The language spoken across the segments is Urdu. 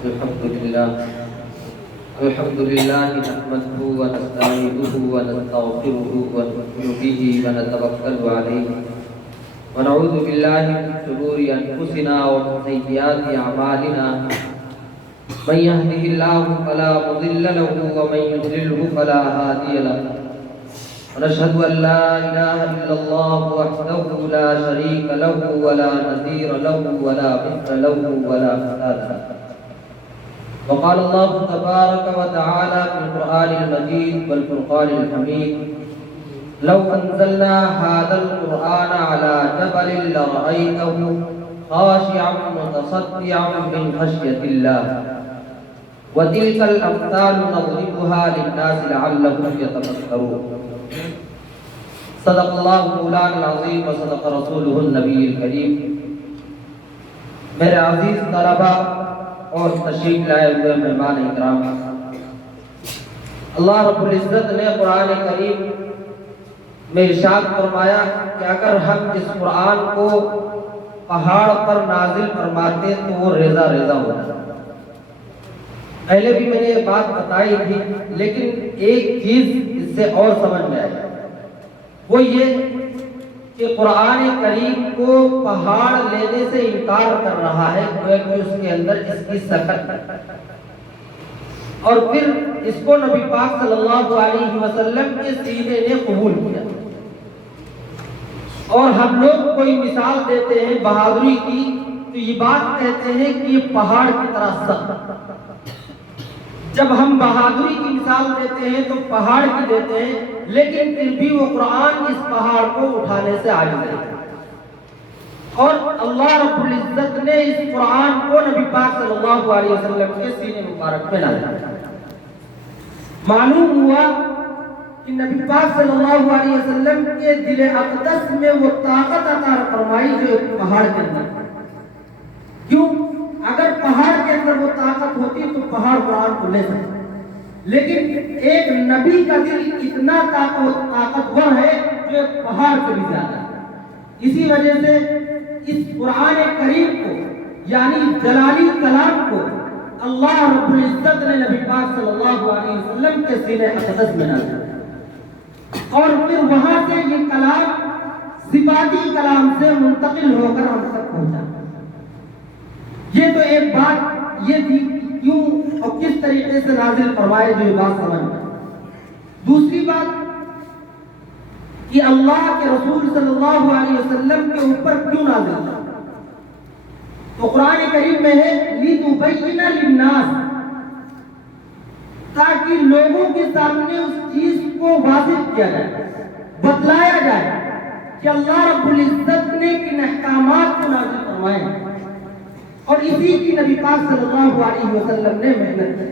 الحمد لله نحمده ونستعينه ونستغفره ونؤمن به ونتوكل عليه ونعوذ بالله من شرور أنفسنا ومن سيئات أعمالنا من يهده الله فلا مضل له ومن يضلله فلا هادي له ونشهد أن لا إله إلا الله وحده لا شريك له ولا نظير له ولا مثل له ولا مثال له. وقال الله تبارك وتعالى في القرآن المجيد والفرقان الحميد: لو أنزلنا هذا القرآن على جبل لرأيته خاشعا متصدعا من خشية الله وتلك الأمثال نضربها للناس لعلهم يتفكرون. صدق الله مولانا العظیم وصدق رسولہ النبی الکریم. میرے عزیز طلباء اور تشریف لائے ہوئے مہمان اکرام، اللہ رب العزت نے قرآن کریم میں ارشاد فرمایا کہ اگر ہم اس قرآن کو پہاڑ پر نازل فرماتے تو وہ ریزہ ریزہ ہوتا. پہلے بھی میں نے یہ بات بتائی تھی، لیکن ایک چیز اس سے اور سمجھ میں آئی، وہ یہ کہ قرآن کریم کو پہاڑ لینے سے انکار کر رہا ہے کہ اس کے اندر اس کی سکت، اور پھر اس کو نبی پاک صلی اللہ علیہ وسلم کے سینے نے قبول کیا. اور ہم لوگ کوئی مثال دیتے ہیں بہادری کی تو یہ بات کہتے ہیں کہ یہ پہاڑ کی طرح سخت. جب ہم بہادری کی مثال دیتے ہیں تو پہاڑ کی دیتے ہیں، لیکن پھر بھی وہ قرآن اس پہاڑ کو اٹھانے سے عاجز ہے. اور اللہ رب العزت نے اس قرآن کو نبی پاک صلی اللہ علیہ وسلم کے سینے مبارک میں نازل کیا. معلوم ہوا کہ نبی پاک صلی اللہ علیہ وسلم کے دل اقدس میں وہ طاقت عطا فرمائی جو ایک پہاڑ کے اندر. کیوں؟ اگر پہاڑ کے اندر وہ طاقت ہوتی تو پہاڑ قرآن کو لے سکتا، لیکن ایک نبی کا دل اتنا طاقتور ہے جو ایک پہاڑ سے بھی زیادہ ہے. اسی وجہ سے اس قرآن کریم کو یعنی جلالی کلام کو اللہ رب العزت نے نبی پاک صلی اللہ علیہ وسلم کے سینے اقدس میں نازل کیا، اور پھر وہاں سے یہ کلام صفاتی کلام سے منتقل ہو کر ہم تک پہنچا. یہ تو ایک بات یہ تھی کیوں اور کس طریقے سے نازل فرمائے، جو یہ بات سمجھ میں. دوسری بات کہ اللہ کے رسول صلی اللہ علیہ وسلم کے اوپر کیوں نازل ہوا، تو قرآن کریم میں ہے لِتُبَيِّنَ لِلنَّاسِ، تاکہ لوگوں کے سامنے اس چیز کو واضح کیا جائے، بتلایا جائے کہ اللہ رب العزت نے کن احکامات کو نازل فرمائے، اور اسی کی نبی پاک صلی اللہ علیہ وسلم نے محنت کی.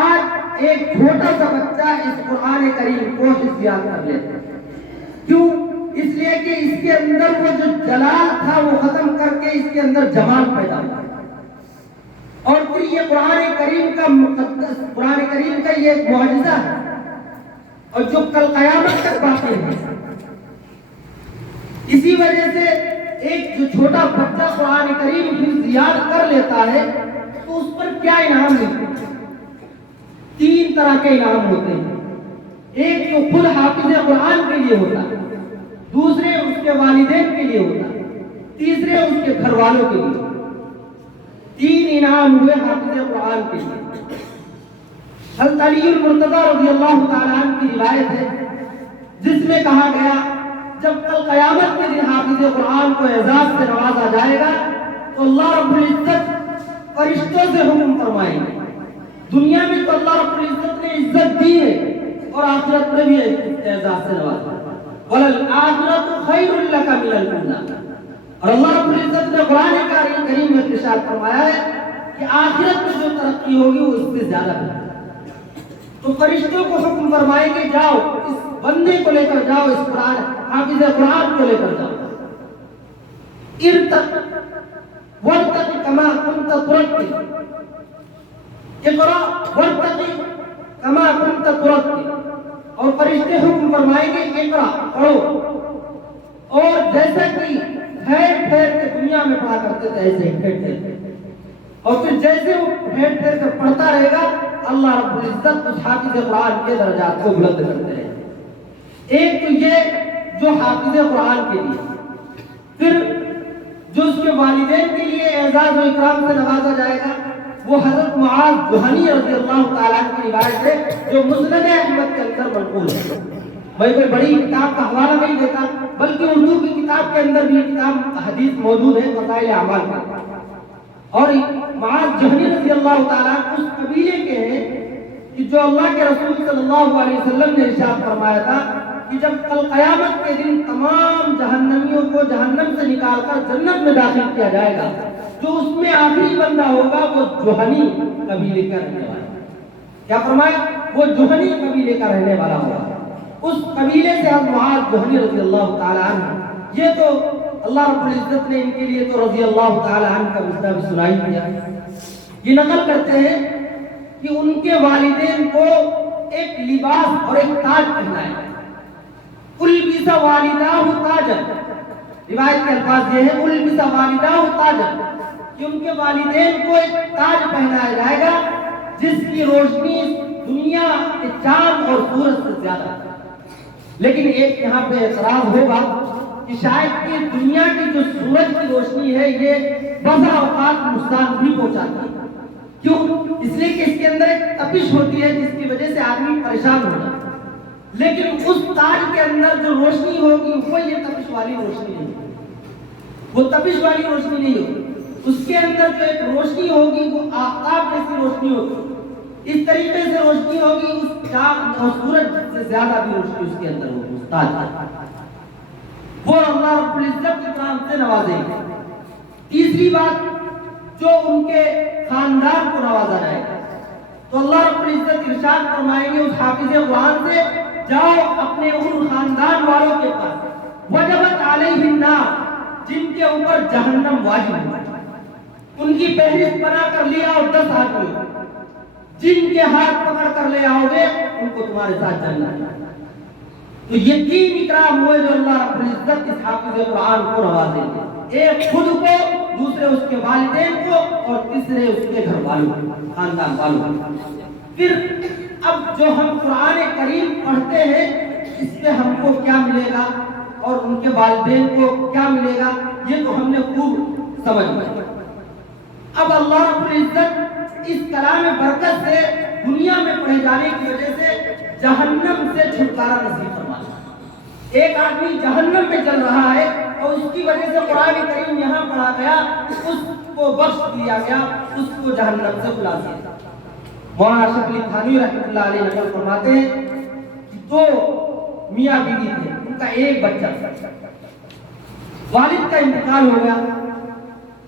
آج ایک چھوٹا سا بچہ اس قرآن کریم کو حفظیات کر لیتا ہے. کیوں؟ اس لیے کہ اس کے اندر وہ جو جلال تھا وہ ختم کر کے اس کے اندر جمال پیدا ہوا. اور پھر یہ قرآن کریم کا مقدس، قرآن کریم کا یہ ایک معجزہ ہے اور جو کل قیامت تک باقی ہے. اسی وجہ سے ایک جو چھوٹا بچہ قرآن کریم حفظ یاد کر لیتا ہے تو اس پر کیا انعام ملتے ہیں؟ 3 طرح کے انعام ہوتے ہیں. ایک تو خود حافظ قرآن کے لیے ہوتا ہے، دوسرے اس کے والدین کے لیے ہوتا ہے، تیسرے اس کے گھر والوں کے لیے. 3 انعام ہوئے حافظ قرآن کے لیے. حضرت علی المرتضی رضی اللہ تعالیٰ عنہ کی روایت ہے جس میں کہا گیا جب کل قیامت کے دن حافظ قرآن کو اعزاز سے نوازا جائے گا تو اللہ رب العزت فرشتوں سے حکم فرمائیں گے. دنیا میں تو اللہ رب العزت نے عزت دی ہے اور آخرت میں بھی اعزاز سے نوازا. وَلَلْآخِرَةُ خَيْرٌ لَكَ مِنَ الْأُولَىٰ، اور اللہ رب العزت نے قرآن کریم میں ارشاد فرمایا ہے کہ آخرت میں جو ترقی ہوگی وہ اس سے زیادہ ہے. تو فرشتوں کو حکم فرمائیں گے جاؤ اس بندے کو لے کر جاؤ، اس قرآن حافظ قرآن کو لے کر جاؤ. ارتق وارتق کما کنت ترتقی، اقرا وارتقی کما کنت ترتقی. اور فرشتے حکم فرمائیں گے اقرا، پڑھو، اور جیسا کہ ٹھہر ٹھہر کے دنیا میں پڑھا کرتے تھے ایسے ٹھہر ٹھہر. اور پھر جیسے وہ پھیر پھیر کر پڑھتا رہے گا اللہ رب العزت اس حافظ قرآن کے درجات کو بلند کرتے ہیں۔ ایک تو یہ جو حافظ قرآن کے لیے، پھر جو اس کے والدین کے لیے اعزاز و اکرام سے نوازا جائے گا وہ حضرت معاذ جہنی رضی اللہ تعالیٰ کی روایت ہے جو مسند احمد کے اندر منقول ہے۔ میں کوئی بڑی کتاب کا حوالہ نہیں دیتا بلکہ اردو کی کتاب کے اندر بھی کتاب حدیث موجود ہے فضائل اعمال کا۔ اور معاذ جہنی رضی اللہ تعالیٰ اس قبیلے کے ہیں کہ جو اللہ کے رسول صلی اللہ علیہ وسلم نے ارشاد فرمایا تھا کہ جب کل قیامت کے دن تمام جہنمیوں کو جہنم سے نکال کر جنت میں داخل کیا جائے گا، جو اس میں آخری بندہ ہوگا وہ جوہنی قبیلے کا رہنے والا۔ کیا فرمایا؟ وہ جوہنی قبیلے کا رہنے والا ہوگا۔ اس قبیلے سے حضرت معاذ جوہنی رضی اللہ تعالیٰ عنہ، یہ تو اللہ رب العزت نے ان کے لیے تو رضی اللہ تعالیٰ عنہ کا مسئلہ بھی سنائی دیا۔ یہ نقل کرتے ہیں کہ ان کے والدین کو ایک لباس اور ایک تاج پہنایا۔ البس والداہ تاجا، روایت کے الفاظ یہ ہے البس والداہ تاجا، کہ ان کے والدین کو ایک تاج پہنایا جائے گا جس کی روشنی دنیا کے چاند اور سورج سے زیادہ۔ لیکن ایک یہاں پہ اعتراض ہوگا کہ شاید کہ دنیا کی جو سورج کی روشنی ہے یہ بسا اوقات نقصان بھی پہنچاتی ہے۔ کیوں؟ اس لیے کہ اس کے اندر ایک تپش ہوتی ہے جس کی وجہ سے آدمی پریشان ہو جاتا ہے۔ لیکن اس تاج کے اندر جو روشنی ہوگی وہ یہ تپش والی روشنی نہیں ہوگی، وہ تپش والی روشنی نہیں ہوگی۔ اس کے اندر جو ایک روشنی ہوگی وہ آفتاب جیسی روشنی ہوگی، اس طریقے سے روشنی ہوگی اس چاند اور سورج سے زیادہ بھی روشنی اس کے اندر ہوگی۔ اس تاج وہ اللہ رب العزت کے کرام سے نوازے گا۔ تیسری بات، جو ان کے خاندان کو نوازا جائے گا تو اللہ رب العزت ارشاد فرمائیں گے اس حافظ قرآن سے، جاؤ اپنے ان خاندان والوں کے پاس وجبت علیہ النار، جن کے اوپر جہنم واجب ہے، ان کی فہرست بنا کر لے آؤ 10 آدمی، جن کے ہاتھ پکڑ کر لے آؤ گے ان کو تمہارے ساتھ چلنا ہے۔ تو یہ 3 اکرام ہوئے جو اللہ رب العزت اس حافظ قرآن کو نوازیں گے، ایک خود کو، دوسرے اس کے والدین کو، اور تیسرے اس کے گھر والوں، خاندان والوں۔ پھر اب جو ہم قرآن کریم پڑھتے ہیں اس سے ہم کو کیا ملے گا اور ان کے والدین کو کیا ملے گا یہ تو ہم نے خوب سمجھ لیا۔ اب اللہ رب العزت اس کلام برکت سے دنیا میں پڑھے جانے کی وجہ سے جہنم سے چھٹکارا نصیب فرمائے۔ ایک آدمی جہنم میں چل رہا ہے اور اس کی وجہ سے قرآن کریم یہاں پڑھا گیا، اس کو بخش دیا گیا، اس کو جہنم سے بلا دیا۔ مولانا اشرف علی تھانوی رحمۃ اللہ علیہ نقل فرماتے ہیں کہ 2 میاں بیوی تھے، ان کا ایک بچہ تھا، والد کا انتقال ہو گیا۔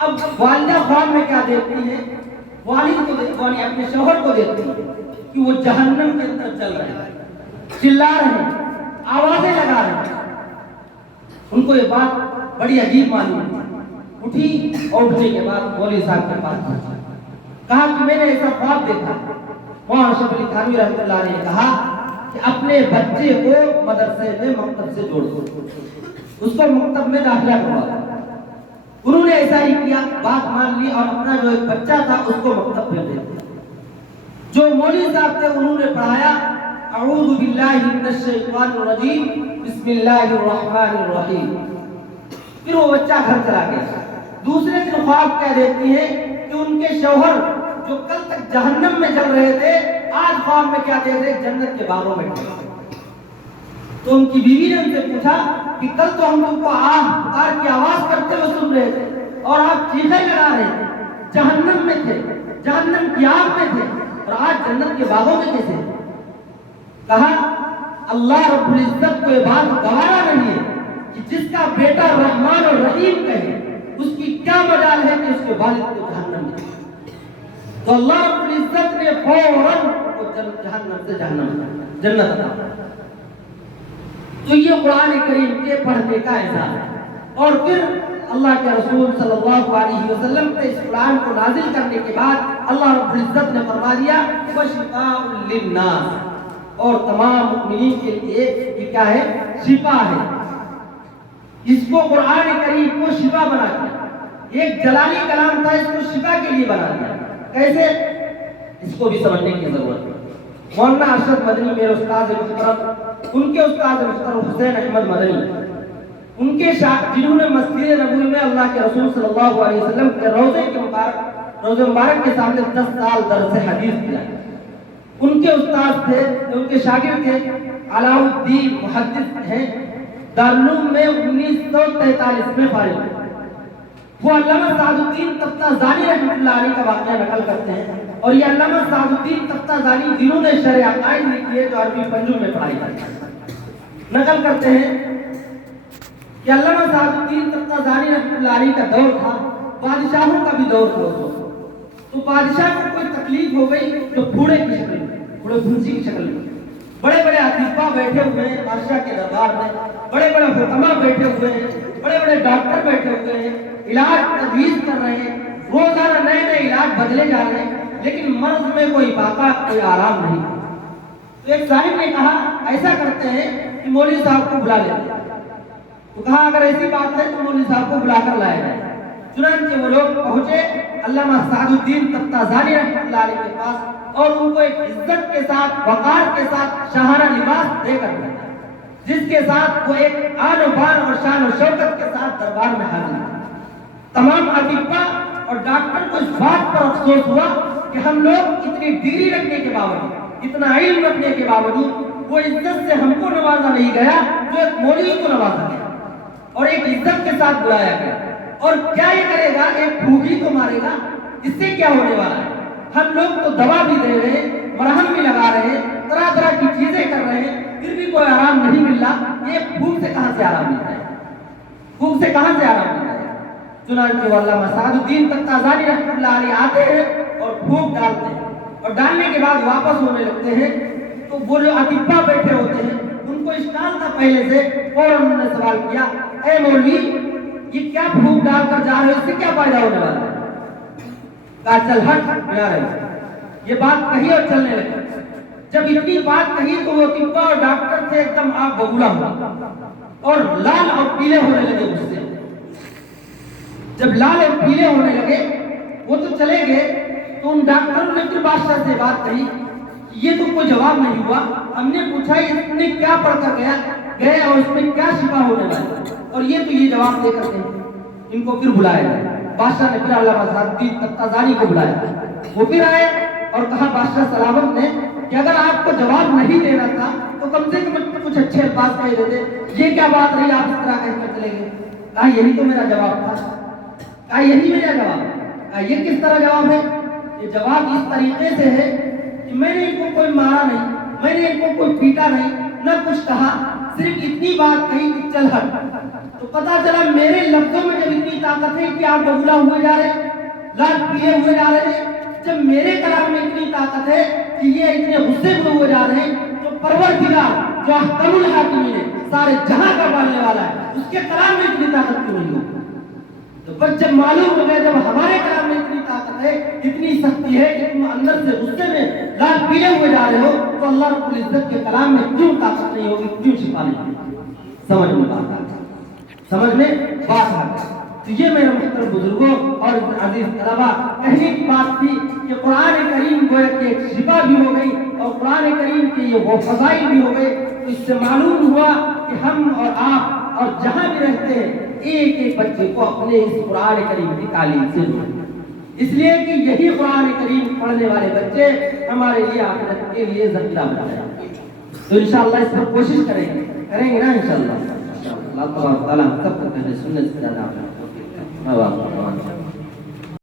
اب والدہ خواب میں کیا دیکھتی ہے؟ والد کو اپنے شوہر کو دیکھتی ہے کہ وہ جہنم کے اندر چل رہے ہیں، چلا رہے ہیں، آوازیں لگا رہے ہیں۔ ان کو یہ بات بڑی عجیب معلوم ہوئی، اٹھی اور اٹھنے کے بعد مولوی صاحب کے پاس پہنچی، کہا کہ میں نے ایسا خواب دیکھا۔ مولانا اشرف علی تھانوی رحمۃ اللہ علیہ نے کہا کہ اپنے بچے کو مدرسے میں مکتب سے جوڑ دو، اس کو مکتب میں داخلہ کروا۔ انہوں نے ایسا ہی کیا، بات مان لی اور اپنا جو ایک بچہ تھا اس کو مکتب میں دے دیا۔ جو مولوی صاحب تھے انہوں نے پڑھایا اعوذ باللہ من الشیطان الرجیم بسم اللہ الرحمن الرحیم، پھر وہ بچہ گھر چلا گیا۔ دوسرے دن خواب کہہ دیتی ہے کہ ان کے شوہر جو کل تک جہنم میں چل رہے تھے آج خواب میں کیا دیکھ رہے؟ جنت کے باغوں میں۔ تو ان کی بیوی نے ان سے پوچھا کہ کل تو ہم تم کو آہ پکار کی آواز کرتے ہوئے سن رہے تھے اور آپ چیخیں لگا رہے تھے، جہنم میں تھے، جہنم کی آگ میں تھے، اور آج جنت کے باغوں میں کیسے؟ کہا اللہ رب العزت کو یہ بات گوارا نہیں ہے کہ جس کا بیٹا رحمان اور رحیم کہے اس کی کیا مجال ہے کہ اس کے والد کو جہنم میں۔ تو اللہ رب العزت نے فوراً جہنم سے جنت عطا۔ تو یہ قرآن کریم کے پڑھنے کا اعزاز ہے۔ اور پھر اللہ کے رسول صلی اللہ علیہ وسلم نے اس قرآن کو نازل کرنے کے بعد اللہ رب العزت نے فرما دیا وَشِفَاءٌ لِلنَّاسِ، اور تمام مؤمنین کے لیے یہ کیا ہے؟ شفا ہے۔ اس کو قرآن کریم کو شفا بنا دیا۔ ایک جلالی کلام تھا، اس کو شفا کے لیے بنا دیا. کیسے؟ اس کو بھی سمجھنے کی ضرورت ہے. مولانا ارشد مدنی میرے استاد محترم، ان کے استاد محترم حسین احمد مدنی، ان کے جنہوں نے مسجد نبوی میں اللہ کے رسول صلی اللہ علیہ وسلم کے روضے مبارک کے سامنے 10 سال درس حدیث کیا. ان کے استاد تھے، ان کے شاگرد تھے علاء الدین محدث ہیں، دارالعلوم میں 1943 میں فارغ ہوئے. وہ علامہ سعد الدین تفتازانی رحمۃ اللہ علیہ کا واقعہ نقل کرتے ہیں، اور یہ علامہ سعد الدین تفتازانی جنہوں نے شرح عقائد لکھی ہے جو عربی پنجم میں پڑھائی جاتی ہے، نقل کرتے ہیں کہ علامہ سعد الدین تفتازانی رحمۃ اللہ علیہ کا دور تھا، بادشاہوں کا بھی دور تھا. تو بادشاہ کو کوئی تکلیف ہو گئی تو پھوڑے کی شکل میں، پھوڑے بھنسی کی شکل میں، بڑے بڑے اطباء بیٹھے ہوئے ہیں بادشاہ کے دربار میں، بڑے بڑے حکما بیٹھے ہوئے ہیں، بڑے بڑے ڈاکٹر بیٹھے ہوئے ہیں، علاج تجویز کر رہے ہیں، روزانہ نئے نئے علاج بدلے جا رہے ہیں، لیکن مرض میں کوئی باقا، کوئی آرام نہیں. تو ایک صاحب نے کہا ایسا کرتے ہیں کہ مولوی صاحب کو بلا لیتے ہیں. تو کہا اگر ایسی بات ہے تو مولوی صاحب کو بلا کر لایا جائے. چنانچہ وہ لوگ پہنچے علامہ سعد الدین تفتازانی رحمۃ اللہ علیہ کے پاس، اور ان کو ایک عزت کے ساتھ، وقار کے ساتھ شاہانہ لباس دے کر بھیجا، جس کے ساتھ وہ ایک آن و بان اور شان و شوکت کے ساتھ دربار میں حاضر ہوئے. تمام اطباء اور ڈاکٹر کو اس بات پر افسوس ہوا کہ ہم لوگ اتنی ڈگری رکھنے کے باوجود، اتنا علم رکھنے کے باوجود وہ عزت سے ہم کو نوازا نہیں گیا جو ایک مولوی کو نوازا گیا اور ایک عزت کے ساتھ بلایا گیا. اور کیا یہ کرے گا؟ ایک پھوگی کو مارے گا. اس سے کیا ہونے والا ہے؟ ہم لوگ تو دوا بھی دے رہے ہیں، مرہم بھی لگا رہے ہیں، طرح طرح کی چیزیں کر رہے ہیں، پھر بھی کوئی آرام نہیں مل رہا. یہ پھوگ سے کہاں سے آرام ملتا ہے؟ پھوگ سے کہاں سے آرام ملتا ہے؟ چنانچہ علامہ سعد الدین تفتازانی رحمۃ اللہ علیہ آتے ہیں اور پھوگ ڈالتے ہیں، اور ڈالنے کے بعد واپس ہونے لگتے ہیں. تو وہ جو اطباء بیٹھے ہوتے ہیں ان کو اشکال تھا پہلے سے، فوراً انہوں نے سوال کیا، اے مولوی یہ کیا پھوگ ڈال کر جا رہے ہو، اس سے کیا فائدہ ہونے والا ہے؟ کہا چل ہٹ بلا رہے. یہ بات کہی اور چلنے لگے. جب اتنی بات کہی تو وہ اطباء اور ڈاکٹر تھے ایک دم آگ ببولا ہوا اور لال اور پیلے ہونے لگے اس سے. جب لال اور پیلے ہونے لگے وہ تو چلے گئے، تو ان ڈاکٹروں نے پھر بادشاہ سے بات کہی، یہ تو کوئی جواب نہیں ہوا. ہم نے پوچھا اس نے کیا پڑھ کر گئے اور اس میں کیا شفا ہونے والا ہے، اور یہ تو یہ جواب دے کر گئے. ان کو پھر بلایا گیا. بادشاہ نے پھر علامہ سعد الدین تفتازانی کو بلایا. وہ پھر آئے اور کہا بادشاہ سلامت نے کہ اگر آپ کو جواب نہیں دینا تھا تو کم سے کم کچھ اچھے الفاظ کہہ دیتے. یہ کیا بات رہی آپ اس طرح کہہ کر چلے گئے؟ کہا یہی تو میرا جواب تھا. کہا یہی میرا جواب. کہا یہ کس طرح جواب ہے؟ یہ جواب اس طریقے سے ہے کہ میں نے ان کو کوئی مارا نہیں، میں نے ان کو کوئی پیٹا نہیں، نہ کچھ کہا، صرف اتنی بات کہی کہ چل ہٹ. تو پتا چلا میرے لفظوں میں جب اتنی طاقت ہے کہ آپ ببولا ہوئے جا رہے ہیں، لال پیلے ہوئے جا رہے ہیں، جب میرے کلام میں اتنی طاقت ہے کہ یہ اتنے غصے میں ہوئے جا رہے ہیں، تو پروردگار جو احکم الحاکمین ہے، سارے جہاں کا پالنے والا ہے، اس کے کلام میں اتنی طاقت کیوں نہیں ہوگی؟ تو بس جب معلوم ہو گیا جب ہمارے کلام میں اتنی طاقت ہے، اتنی سختی ہے کہ تم اندر سے غصے میں لال پیلے ہوئے جا رہے ہو، تو اللہ رب العزت کے کلام میں کیوں طاقت نہیں ہوگی، کیوں شفا نہیں ہوگی؟ سمجھ میں بات آ گئی، سمجھ میں بات آ گئی. تو یہ میرے محترم بزرگوں اور عزیز طلبا کہنے کی بات تھی کہ قرآن کریم گویا کہ ایک شفا بھی ہو گئی اور قرآن کریم کے یہ وہ فضائل بھی ہو گئے. تو اس سے معلوم ہوا کہ ہم اور آپ اور جہاں بھی رہتے ہیں ایک ایک بچے کو اپنے اس قرآن کریم کی تعلیم سے دیں، اس لیے کہ یہی قرآن کریم پڑھنے والے بچے ہمارے لیے آخرت کے لیے ذخیرہ بنا جائیں گے. تو انشاءاللہ اس پر کوشش کریں گے نا انشاءاللہ. اللہ تعالیٰ سب کو کہنے سننے سے زیادہ